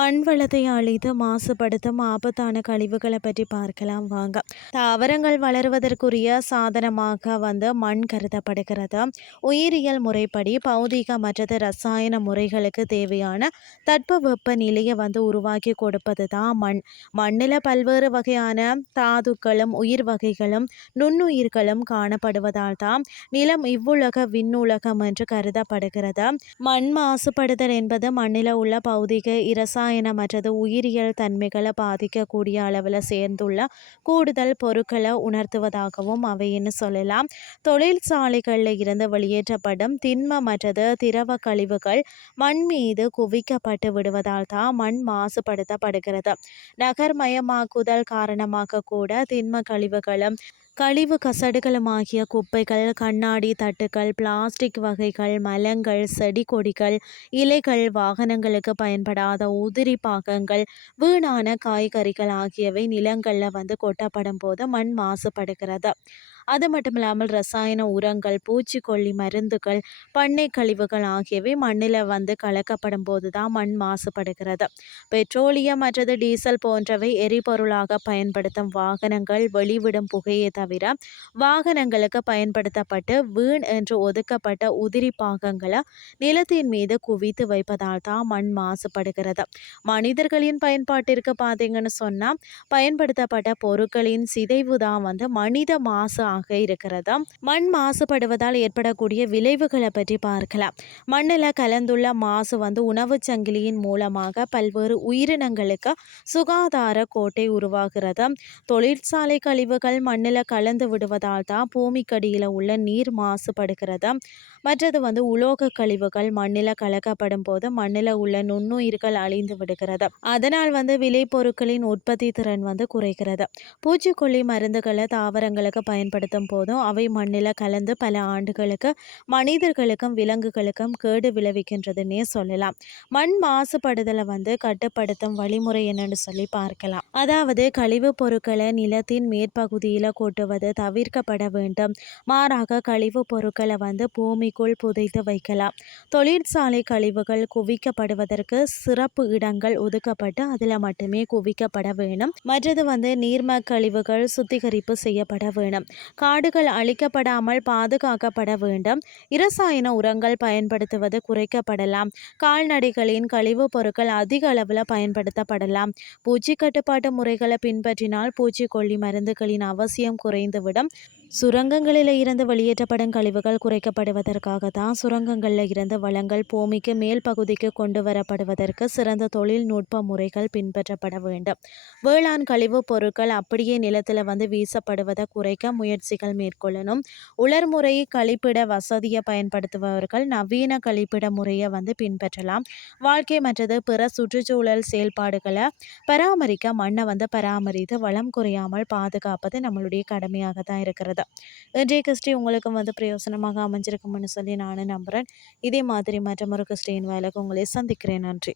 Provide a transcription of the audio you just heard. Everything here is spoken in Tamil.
மண் வளத்தை அழித்து மாசுபடுத்தும் ஆபத்தான கழிவுகளை பற்றி பார்க்கலாம் வாங்க. தாவரங்கள் வளருவதற்குரிய சாதனமாக வந்து மண் கருதப்படுகிறது. உயிரியல் முறைப்படி பௌதிக மற்றது ரசாயன முறைகளுக்கு தேவையான தட்ப நிலையை வந்து உருவாக்கி கொடுப்பது தான் மண். மண்ணில் பல்வேறு வகையான தாதுக்களும் உயிர் வகைகளும் நுண்ணுயிர்களும் காணப்படுவதால் தான் நிலம் இவ்வுலக விண்ணுலகம் என்று கருதப்படுகிறது. மண் மாசுபடுதல் என்பது மண்ணில் உள்ள பௌதிக இரசாயன மற்றது உயிரியல் தன்மைகளை பாதிக்கக்கூடிய அளவில் சேர்ந்துள்ள கூடுதல் பொருட்களை உணர்த்துவதாகவும் அவைன்னு சொல்லலாம். தொழிற்சாலைகளில் இருந்து வெளியேற்றப்படும் திண்ம மற்றது திரவ கழிவுகள் மண் மீது குவிக்கப்பட்டு விடுவதால் தான் மண் மாசுபடுத்தப்படுகிறது. நகர்மயமாக்குதல் காரணமாக கூட திண்ம கழிவுகளும் கழிவு கசடுகளுமாகிய குப்பைகள் கண்ணாடி தட்டுகள் பிளாஸ்டிக் வகைகள் மலங்கள் செடி கொடிகள் இலைகள் வாகனங்களுக்கு பயன்படாத உதிரி பாகங்கள் வீணான காய்கறிகள் ஆகியவை நிலங்களில் வந்து கொட்டப்படும் போது மண் மாசுபடுகிறது. அது மட்டும் இல்லாமல் ரசாயன உரங்கள் பூச்சிக்கொல்லி மருந்துகள் பண்ணை கழிவுகள் ஆகியவை மண்ணில் வந்து கலக்கப்படும் போது தான் மண் மாசுபடுகிறது. பெட்ரோலியம் மற்றது டீசல் போன்றவை எரிபொருளாக பயன்படுத்தும் வாகனங்கள் வெளிவிடும் புகையை தவிர வாகனங்களுக்கு பயன்படுத்தப்பட்டு வீண் என்று ஒதுக்கப்பட்ட உதிரி பாகங்களை நிலத்தின் மீது குவித்து வைப்பதால் தான் மண் மாசுபடுகிறது. மனிதர்களின் பயன்பாட்டிற்கு பார்த்தீங்கன்னு சொன்னால் பயன்படுத்தப்பட்ட பொருட்களின் சிதைவு தான் வந்து மனித மாசு ஆக இருக்கிறது. மண் மாசுபடுவதால் ஏற்படக்கூடிய விளைவுகளை பற்றி பார்க்கலாம். மண்ணில் கலந்துள்ள மாசு வந்து உணவு சங்கிலியின் மூலமாக பல்வேறு உயிரினங்களுக்கு சுகாதார கோட்டை உருவாகிறது. தொழிற்சாலை கழிவுகள் மண்ணில் கலந்து விடுவதால் தான் பூமிக்கடியில் உள்ள நீர் மாசுபடுகிறது. மற்றது வந்து உலோக கழிவுகள் மண்ணில் கலக்கப்படும் போது மண்ணில் உள்ள நுண்ணுயிர்கள் அழிந்து விடுகிறது. அதனால் வந்து விளைபொருட்களின் உற்பத்தி திறன் வந்து குறைகிறது. பூச்சிக்கொல்லி மருந்துகளை தாவரங்களுக்கு பயன்படுத்தும் போதும் அவை மண்ணில் கலந்து பல ஆண்டுகளுக்கு மனிதர்களுக்கும் விலங்குகளுக்கும் கேடு விளைவிக்கின்றதுன்னே சொல்லலாம். மண் மாசுபடுதலை வந்து கட்டுப்படுத்தும் வழிமுறை என்னன்னு சொல்லி பார்க்கலாம். அதாவது கழிவுப் பொருட்களை நிலத்தின் மேற்பகுதியில் கொட்டுவது தவிர்க்கப்பட வேண்டும். மாறாக கழிவுப் பொருட்களை வந்து பூமிக்குள் புதைத்து வைக்கலாம். தொழிற்சாலை கழிவுகள் குவிக்கப்படுவதற்கு சிறப்பு இடங்கள் ஒதுக்கப்பட்டு அதில் மட்டுமே குவிக்கப்பட வேணும் மற்றது வந்து நீர்ம கழிவுகள் சுத்திகரிப்பு செய்யப்பட வேணும் காடுகள் அழிக்கப்படாமல் பாதுகாக்கப்பட வேண்டும். இரசாயன உரங்கள் பயன்படுத்துவது குறைக்கப்படலாம். கால்நடைகளின் கழிவுப் பொருட்கள் அதிக அளவில் பயன்படுத்தப்படலாம். பூச்சி கட்டுப்பாட்டு முறைகளை பின்பற்றினால் பூச்சிக்கொல்லி மருந்துகளின் அவசியம் குறைந்துவிடும் சுரங்கங்களில் இருந்து வெளியேற்றப்படும் கழிவுகள் குறைக்கப்படுவதற்காக தான் சுரங்கங்களில் இருந்து வளங்கள் பூமிக்கு மேல் பகுதிக்கு கொண்டு வரப்படுவதற்கு சிறந்த தொழில்நுட்ப முறைகள் பின்பற்றப்பட வேண்டும். வேளாண் கழிவுப் பொருட்கள் அப்படியே நிலத்தில் வந்து வீசப்படுவதை குறைக்க முயற்சிகள் மேற்கொள்ளணும். உலர்முறை கழிப்பிட வசதியை பயன்படுத்துபவர்கள் நவீன கழிப்பிட முறையை வந்து பின்பற்றலாம். வாழ்க்கை மற்றது பிற சுற்றுச்சூழல் செயல்பாடுகளை பராமரிக்க மண்ணை வந்து பராமரித்து வளம் குறையாமல் பாதுகாப்பது நம்மளுடைய கடமையாக தான் இருக்கிறது. இன்றைய கிறிஸ்டி உங்களுக்கு வந்து பிரயோசனமாக அமைஞ்சிருக்கும்னு சொல்லி நானும் நம்புகிறேன் இதே மாதிரி மற்றொரு கிறிஸ்டியின் வாயிலுக்கு உங்களை சந்திக்கிறேன். நன்றி.